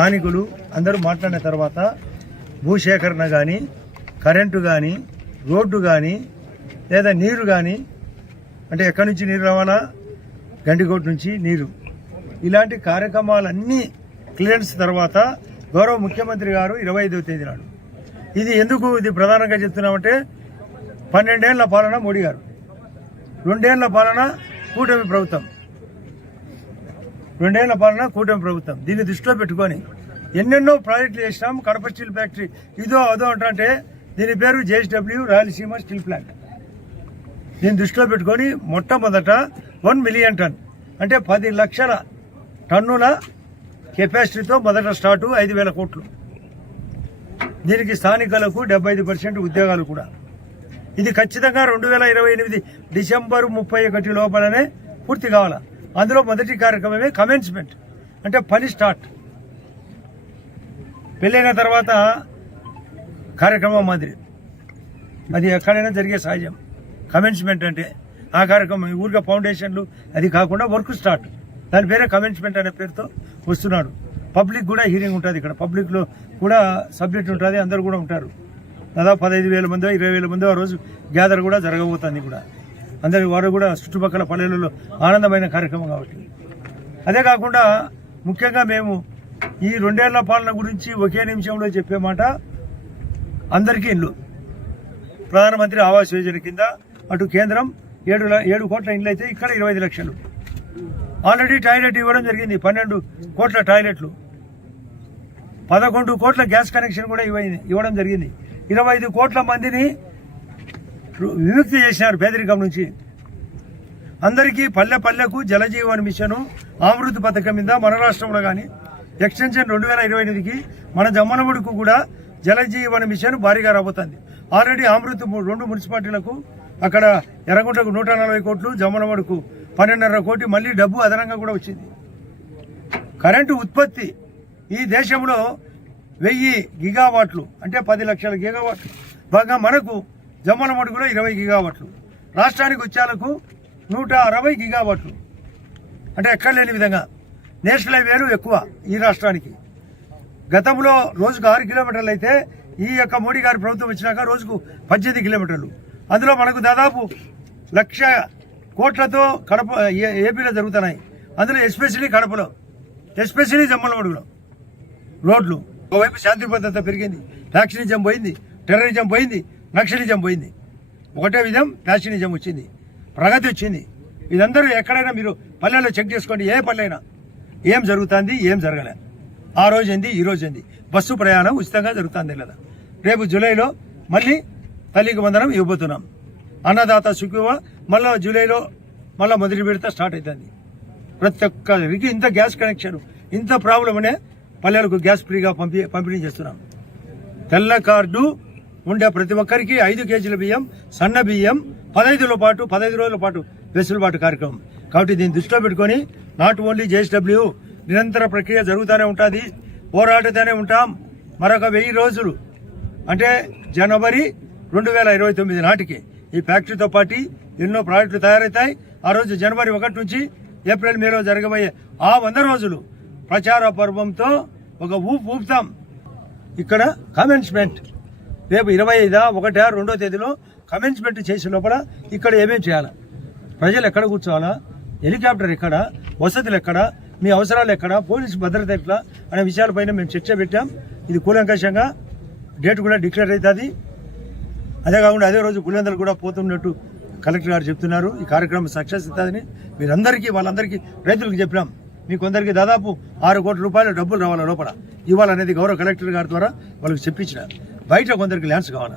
స్థానికులు అందరూ మాట్లాడిన తర్వాత భూసేకరణ కానీ, కరెంటు కానీ, రోడ్డు కానీ, లేదా నీరు కానీ, అంటే ఎక్కడి నుంచి నీరు రావాలా, గండికోట నుంచి నీరు, ఇలాంటి కార్యక్రమాలన్నీ క్లియరెన్స్ తర్వాత గౌరవ ముఖ్యమంత్రి గారు 25వ తేదీ నాడు ఇది ఎందుకు ఇది ప్రధానంగా చెప్తున్నామంటే 12 ఏళ్ల పాలన మోడీ గారు, 2 ఏళ్ల పాలన కూటమి ప్రభుత్వం, 2 ఏళ్ల పాలన కూటమి ప్రభుత్వం. దీన్ని దృష్టిలో పెట్టుకొని ఎన్నెన్నో ప్రాజెక్టులు చేసినాం. కడప స్టీల్ ఫ్యాక్టరీ ఇదో అదో అంటే దీని పేరు JSW రాయలసీమ స్టీల్ ప్లాంట్. దీన్ని దృష్టిలో పెట్టుకొని మొట్టమొదట 1 మిలియన్ టన్ అంటే 10 లక్షల టన్నుల కెపాసిటీతో మొదట స్టార్టు 5,000 కోట్లు. దీనికి స్థానికులకు 75% ఉద్యోగాలు కూడా. ఇది ఖచ్చితంగా 2028 డిసెంబర్ 31 లోపలనే పూర్తి కావాలా. అందులో మొదటి కార్యక్రమమే కమెన్స్మెంట్, అంటే పని స్టార్ట్. పెళ్ళైన తర్వాత కార్యక్రమం మాదిరి అది ఎక్కడైనా జరిగే సహజం. కమెన్స్మెంట్ అంటే ఆ కార్యక్రమం ఊరిగా ఫౌండేషన్లు అది కాకుండా వర్క్ స్టార్ట్, దాని పేరే కమెన్స్మెంట్ అనే పేరుతో వస్తున్నాడు. పబ్లిక్ కూడా హీరింగ్ ఉంటుంది. ఇక్కడ పబ్లిక్లో కూడా సబ్జెక్ట్ ఉంటుంది, అందరు కూడా ఉంటారు. దాదాపు 15,000 మందో 20,000 మందో ఆ రోజు గ్యాదర్ కూడా జరగబోతుంది. కూడా అందరి వారు కూడా చుట్టుపక్కల పల్లెలలో ఆనందమైన కార్యక్రమం కాబట్టి. అదే కాకుండా ముఖ్యంగా మేము ఈ 2 ఏళ్ల పాలన గురించి ఒకే నిమిషంలో చెప్పే మాట, అందరికీ ఇల్లు. ప్రధానమంత్రి ఆవాస్ యోజన కింద అటు కేంద్రం 7 కోట్ల ఇండ్లు అయితే ఇక్కడ 25 లక్షలు. ఆల్రెడీ టాయిలెట్ ఇవ్వడం జరిగింది, 12 కోట్ల టాయిలెట్లు, 11 కోట్ల గ్యాస్ కనెక్షన్ కూడా ఇవ్వడం జరిగింది. 25 కోట్ల మందిని విముక్తి చేసినారు పేదరికం నుంచి. అందరికీ పల్లె పల్లెకు జలజీవన్ మిషన్ అమృత్ పథకం మీద మన రాష్ట్రంలో కానీ ఎక్స్టెన్షన్ 2028కి మన జమ్మలమడుకు కూడా జలజీవన్ మిషన్ భారీగా రాబోతుంది. ఆల్రెడీ అమృత్ 2 మున్సిపాలిటీలకు అక్కడ ఎర్రగుంటకు 140 కోట్లు, జమ్మలమడుకు 12.5 కోటి, మళ్ళీ డబ్బు అదనంగా కూడా వచ్చింది. కరెంటు ఉత్పత్తి ఈ దేశంలో 1000 గిగావాట్లు అంటే 10 లక్షల గిగావాట్లు. బాగా మనకు జమ్మలమడుగులో 20 గిగావాట్లు, రాష్ట్రానికి వచ్చేలకు 160 గిగావాట్లు. అంటే ఎక్కడ లేని విధంగా నేషనల్ హైవేలు ఎక్కువ ఈ రాష్ట్రానికి. గతంలో రోజుకు 6 కిలోమీటర్లు అయితే ఈ యొక్క మోడీ గారి ప్రభుత్వం వచ్చినాక రోజుకు 18 కిలోమీటర్లు. అందులో మనకు దాదాపు 1,00,000 కోట్లతో కడప ఏపీలో జరుగుతున్నాయి. అందులో ఎస్పెషల్లీ కడపలో, ఎస్పెషల్లీ జమ్మలమడుగులో రోడ్లు. ఒకవైపు శాంతి భద్రత పెరిగింది, ఫ్యాక్షనిజం పోయింది, టెర్రరిజం పోయింది, నక్సలిజం పోయింది. ఒకటే విధం ఫ్యాక్షనిజం వచ్చింది, ప్రగతి వచ్చింది. ఇదందరూ ఎక్కడైనా మీరు పల్లెల్లో చెక్ చేసుకోండి, ఏ పల్లెైనా ఏం జరుగుతుంది, ఏం జరగలే. ఆ రోజు ఏంది, ఈ రోజు ఏంది. బస్సు ప్రయాణం ఉచితంగా జరుగుతుంది లేదా. రేపు జూలైలో మళ్ళీ తల్లికి వందనం ఇవ్వబోతున్నాం. అన్నదాత సుఖీవ మళ్ళీ జూలైలో మళ్ళీ మొదటి విడత స్టార్ట్ అవుతుంది. ప్రతి ఒక్కరికి ఇంత గ్యాస్ కనెక్షన్, ఇంత ప్రాబ్లం అనే పల్లెలకు గ్యాస్ ఫ్రీగా పంపిణీ చేస్తున్నాం. తెల్ల కార్డు ఉండే ప్రతి ఒక్కరికి 5 కేజీల బియ్యం, సన్న బియ్యం 15 రోజుల పాటు వెసులుబాటు కార్యక్రమం. కాబట్టి దీన్ని దృష్టిలో పెట్టుకొని నాట్ ఓన్లీ JSW నిరంతర ప్రక్రియ జరుగుతూనే ఉంటుంది, పోరాడుతూనే ఉంటాం. మరొక 1000 రోజులు అంటే జనవరి 2029 నాటికి ఈ ఫ్యాక్టరీతో పాటు ఎన్నో ప్రాజెక్టులు తయారవుతాయి. ఆ రోజు జనవరి 1 నుంచి ఏప్రిల్ మేలో జరగబోయే ఆ 100 రోజులు ప్రచార పర్వంతో ఒక ఊపుతాం. ఇక్కడ కమెన్స్మెంట్ రేపు 25/1/2 తేదీలో కమెన్స్మెంట్ చేసే లోపల ఇక్కడ ఏమేమి చేయాలా, ప్రజలు ఎక్కడ కూర్చోవాలా, హెలికాప్టర్ ఎక్కడ, వసతులు ఎక్కడ, మీ అవసరాలు ఎక్కడ, పోలీసు భద్రత ఎట్లా అనే విషయాలపైన మేము చర్చ పెట్టాం. ఇది కూలంకషంగా డేట్ కూడా డిక్లేర్ అవుతుంది. అదే కాకుండా అదే రోజు పులివెందులు కూడా పోతున్నట్టు కలెక్టర్ గారు చెప్తున్నారు. ఈ కార్యక్రమం సక్సెస్ అవుతుందని మీరందరికీ వాళ్ళందరికీ రైతులకు చెప్పినాం. మీ కొందరికి దాదాపు 6 కోట్ల రూపాయలు డబ్బులు రావాలా లోపల ఇవ్వాలనేది గౌరవ కలెక్టర్ గారి ద్వారా వాళ్ళకి చెప్పించిన. బయట కొందరికి ల్యాండ్స్ కావాలా,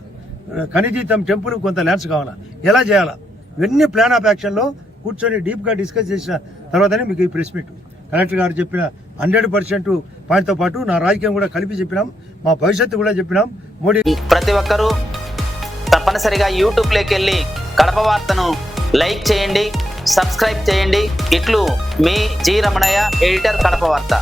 ఖనిజీతం టెంపుల్ కొంత ల్యాండ్స్ కావాలా, ఎలా చేయాలా, ఇవన్నీ ప్లాన్ ఆఫ్ యాక్షన్లో కూర్చొని డీప్గా డిస్కస్ చేసిన తర్వాతనే మీకు ఈ ప్రెస్ మీట్. కలెక్టర్ గారు చెప్పిన 100% పాయింట్తో పాటు నా రాజకీయం కూడా కలిపి చెప్పినాం, మా భవిష్యత్తు కూడా చెప్పినాం. మోడీ ప్రతి ఒక్కరూ తప్పనిసరిగా యూట్యూబ్లోకి వెళ్ళి కడప వార్తను లైక్ చేయండి, సబ్స్క్రైబ్ చేయండి. ఇట్లు మీ జి రమణయ్య, ఎడిటర్, కడప వార్త.